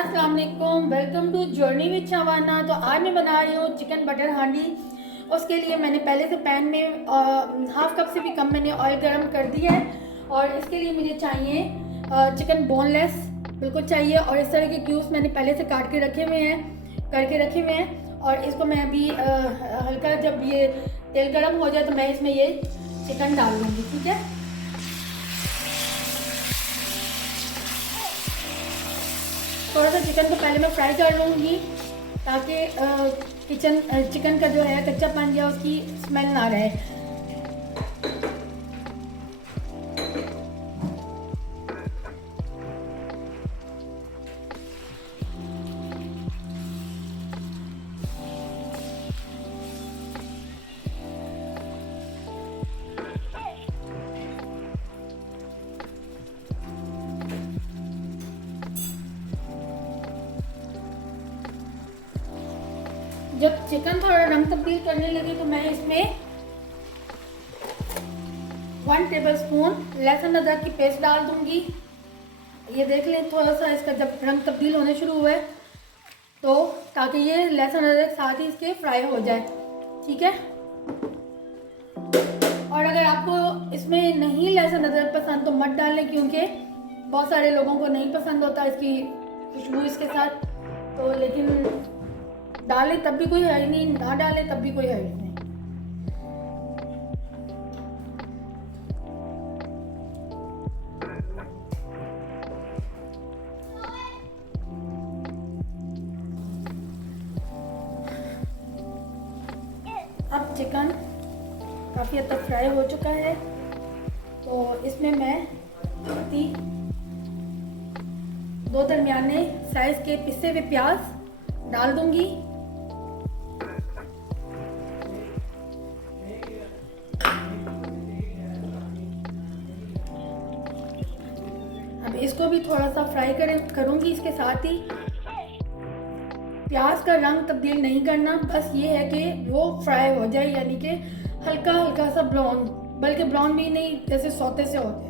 अस्सलाम वालेकुम, welcome to journey with Shabana. तो आज मैं बना रही हूँ चिकन बटर हांडी। उसके लिए मैंने पहले से पैन में हाफ कप से भी कम मैंने ऑयल गर्म कर दिया है। और इसके लिए मुझे चाहिए चिकन बोनलेस बिल्कुल चाहिए। और इस तरह के क्यूब्स मैंने पहले से काट के रखे हुए हैं और इसको मैं अभी हल्का जब ये तेल गर्म हो जाए तो मैं इसमें ये चिकन डाल लूँगी। ठीक है, थोड़ा सा चिकन को पहले मैं फ्राई कर लूँगी ताकि चिकन का जो है कच्चापन या उसकी स्मेल ना रहे। जब चिकन थोड़ा रंग तब्दील करने लगे तो मैं इसमें 1 टेबलस्पून लहसुन अदरक की पेस्ट डाल दूंगी। ये देख लें थोड़ा सा इसका जब रंग तब्दील होने शुरू हुआ है तो ताकि ये लहसुन अदरक साथ ही इसके फ्राई हो जाए। ठीक है, और अगर आपको इसमें नहीं लहसुन अदरक पसंद तो मत डालें, क्योंकि बहुत सारे लोगों को नहीं पसंद होता इसकी खुशबू इसके साथ। तो लेकिन डालें तब भी कोई हर्ज नहीं, ना डालें तब भी कोई हर्ज नहीं। अब चिकन काफ़ी हद तक फ्राई हो चुका है तो इसमें मैं 2 दरमियाने साइज़ के पिसे हुए प्याज डाल दूंगी। अब इसको भी थोड़ा सा फ्राई करूंगी। इसके साथ ही प्याज का रंग तब्दील नहीं करना, बस ये है कि वो फ्राई हो जाए, यानी कि हल्का हल्का सा ब्राउन, बल्कि ब्राउन भी नहीं, जैसे सौते से होते हैं।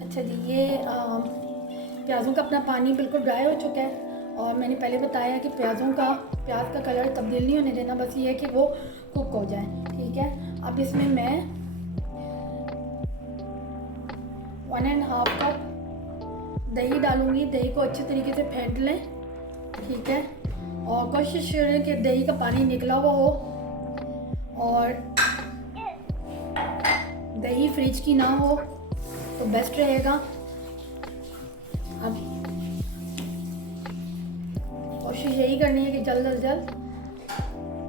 अच्छा जी, ये प्याज़ों का अपना पानी बिल्कुल ड्राई हो चुका है और मैंने पहले बताया कि प्याज का कलर तब्दील नहीं होने देना, बस ये है कि वो कुक हो जाए। ठीक है, अब इसमें मैं 1.5 कप दही डालूँगी। दही को अच्छे तरीके से फेंट लें। ठीक है, और कोशिश करें कि दही का पानी निकला हुआ हो और दही फ्रिज की ना हो तो बेस्ट रहेगा। अब कोशिश यही करनी है कि जल्द अज जल्द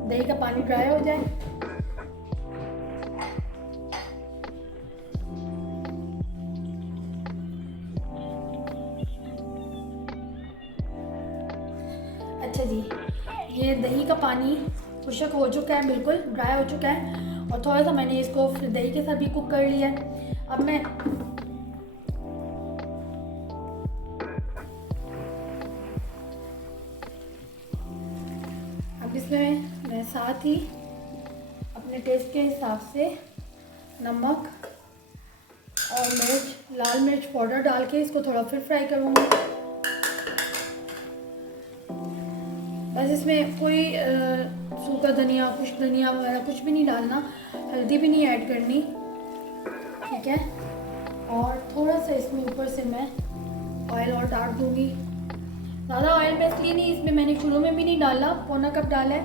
दही का पानी ड्राई हो जाए। अच्छा जी, ये दही का पानी खुश्क हो चुका है, बिल्कुल ड्राई हो चुका है और थोड़ा सा मैंने इसको फिर दही के साथ भी कुक कर लिया है। अब इसमें मैं साथ ही अपने टेस्ट के हिसाब से नमक और मिर्च, लाल मिर्च पाउडर डाल के इसको थोड़ा फिर फ्राई करूँगी। बस इसमें कोई सूखा धनिया, खुश्क धनिया वगैरह कुछ भी नहीं डालना, हल्दी भी नहीं ऐड करनी। ठीक है, और थोड़ा सा इसमें ऊपर से मैं ऑयल और डाल दूँगी। ज़्यादा ऑयल मैं इसलिए नहीं, इसमें मैंने शुरू में भी नहीं डाला, पौना कप डाला है,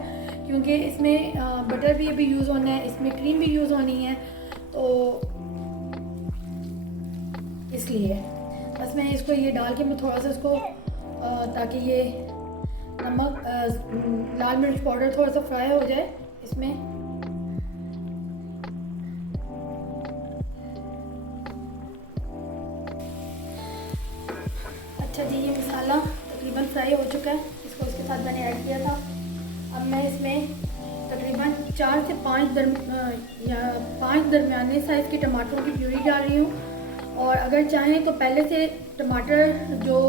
क्योंकि इसमें बटर भी अभी यूज़ होना है, इसमें क्रीम भी यूज़ होनी है, तो इसलिए बस मैं इसको ये डाल के मैं थोड़ा सा इसको ताकि ये नमक, लाल मिर्च पाउडर थोड़ा सा फ्राई हो जाए इसमें। अच्छा जी, ये मसाला तकरीबन फ्राई हो चुका है, इसको इसके साथ मैंने ऐड किया था। अब मैं इसमें तकरीबन 4 से 5 दरमियाने साइज़ के टमाटरों की प्यूरी डाल रही हूँ और अगर चाहें तो पहले से टमाटर जो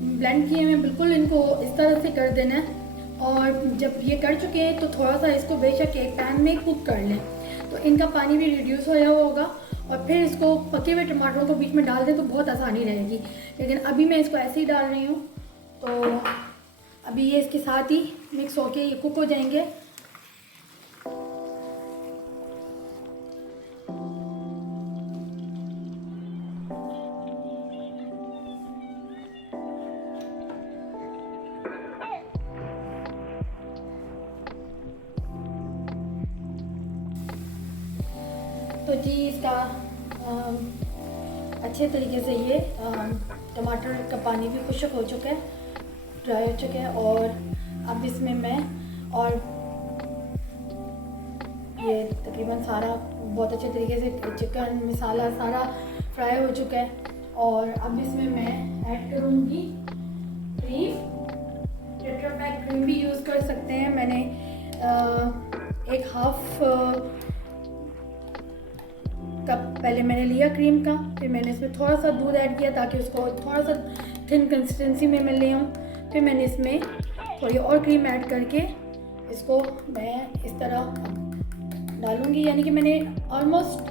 ब्लेंड किए हैं बिल्कुल इनको इस तरह से कर देना है, और जब ये कर चुके हैं तो थोड़ा सा इसको बेशक एक पैन में कुक कर लें, तो इनका पानी भी रिड्यूस होया होगा, और फिर इसको पके हुए टमाटरों को बीच में डाल दें तो बहुत आसानी रहेगी। लेकिन अभी मैं इसको ऐसे ही डाल रही हूँ, तो अभी ये इसके साथ ही मिक्स होके ये कुक हो जाएंगे। तो जी इसका अच्छे तरीके से ये टमाटर का पानी भी खुश्क हो चुका है, ड्राई हो चुका है, और अब इसमें मैं और ये तकरीबन सारा बहुत अच्छे तरीके से चिकन मसाला सारा फ्राई हो चुका है, और अब इसमें मैं ऐड करूँगी क्रीम। टेट्रा पैक क्रीम भी यूज़ कर सकते हैं। मैंने एक हाफ कप पहले मैंने लिया क्रीम का, फिर मैंने इसमें थोड़ा सा दूध ऐड किया ताकि उसको थोड़ा सा थिन कंसिस्टेंसी में मैं ले आऊँ। फिर मैंने इसमें थोड़ी और क्रीम ऐड करके इसको मैं इस तरह डालूँगी, यानी कि मैंने ऑलमोस्ट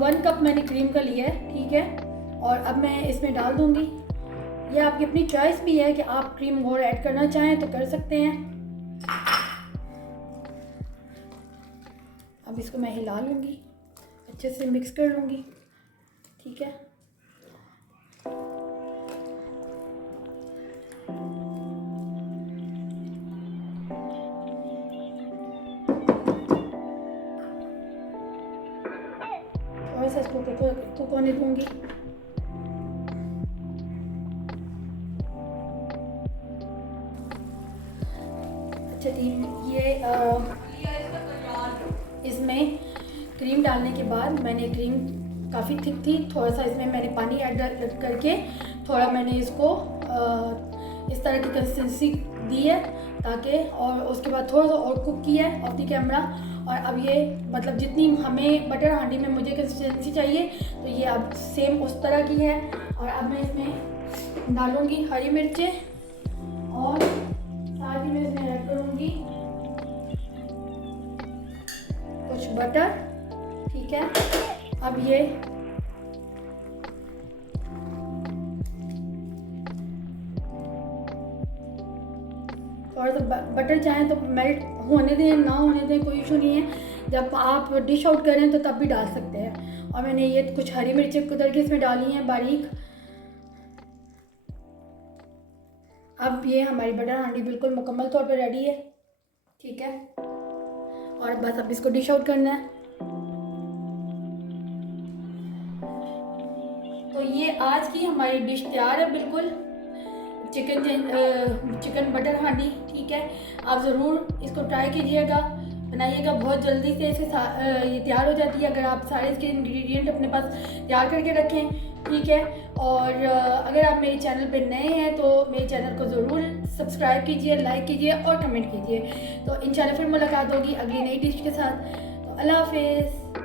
1 कप मैंने क्रीम का लिया है, ठीक है। और अब मैं इसमें डाल दूँगी। ये आपकी अपनी चॉइस भी है कि आप क्रीम और ऐड करना चाहें तो कर सकते हैं। अब इसको मैं हिला लूँगी, अच्छे से मिक्स कर लूँगी, ठीक है। थोड़ा सा इसको कुक होने दूँगी। अच्छा ठीक, ये इसमें क्रीम डालने के बाद मैंने क्रीम काफ़ी थिक थी, थोड़ा सा इसमें मैंने पानी ऐड करके थोड़ा मैंने इसको इस तरह की कंसिस्टेंसी दी है ताकि, और उसके बाद थोड़ा सा और कुक किया है ऑफ द कैमरा। और अब ये मतलब जितनी हमें बटर हांडी में मुझे कंसिस्टेंसी चाहिए तो ये अब सेम उस तरह की है। और अब मैं इसमें डालूँगी हरी मिर्चें, और साथ ही मैं इसमें ऐड करूँगी कुछ बटर, ठीक है। अब ये थोड़ा सा बटर चाहें तो मेल्ट होने दें, ना होने दें, कोई इशू नहीं है। जब आप डिश आउट करें तो तब भी डाल सकते हैं। और मैंने ये कुछ हरी मिर्चें कुतर के इसमें डाली हैं बारीक। अब ये हमारी बटर हांडी बिल्कुल मुकम्मल तौर पे रेडी है, ठीक है। और बस अब इसको डिश आउट करना है। तो ये आज की हमारी डिश तैयार है, बिल्कुल चिकन बटर हांडी, ठीक है। आप ज़रूर इसको ट्राई कीजिएगा, बनाइएगा। बहुत जल्दी से इसे ये तैयार हो जाती है अगर आप सारे इसके इंग्रेडिएंट अपने पास तैयार करके रखें, ठीक है। और अगर आप मेरे चैनल पे नए हैं तो मेरे चैनल को ज़रूर सब्सक्राइब कीजिए, लाइक कीजिए और कमेंट कीजिए। तो इंशाल्लाह फिर मुलाकात होगी अगली नई डिश के साथ। तो अल्लाह हाफिज़।